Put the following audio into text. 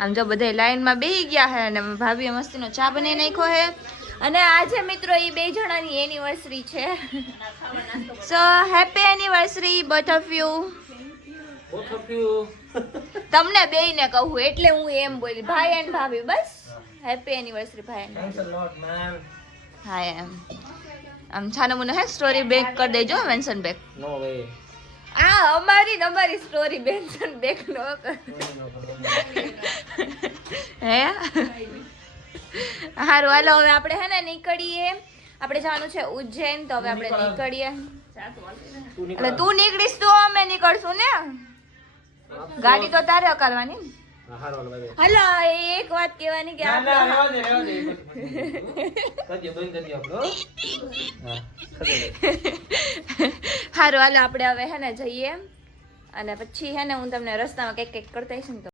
આમ જો બધા લાઈનમાં બેસી ગયા છે અને ભાભીએ મસ્તીનો ચા બનાવી નાખ્યો છે. અને આજે મિત્રો એ 2 જણાની એનિવર્સરી છે. So happy anniversary both of you. તમને બેયને કહું એટલે હું એમ બોલી, ભાઈ એન્ડ ભાભી, બસ હેપી એનિવર્સરી ભાઈ એન્ડ ભાભી. હા એમ આમ છાનમુને હે સ્ટોરી બેક કરી દેજો, મેન્શન બેક. નો વે. આ અમારી સ્ટોરી મેન્શન બેક નો કર. હે હારું હાલો હવે આપણે હે ને નીકળીએ. આપણે જવાનું છે ઉજ્જૈન, તો હવે આપણે નીકળીએ. એટલે તું નીકળીશ તો અમે નીકળશું ને. ગાડી તો તારે કરવાની. હાલો એક વાત કહેવાની કે હારું હાલો આપણે હવે હે ને જઈએ અને પછી હે ને હું તમને રસ્તામાં કઈક કરતા હશે ને તો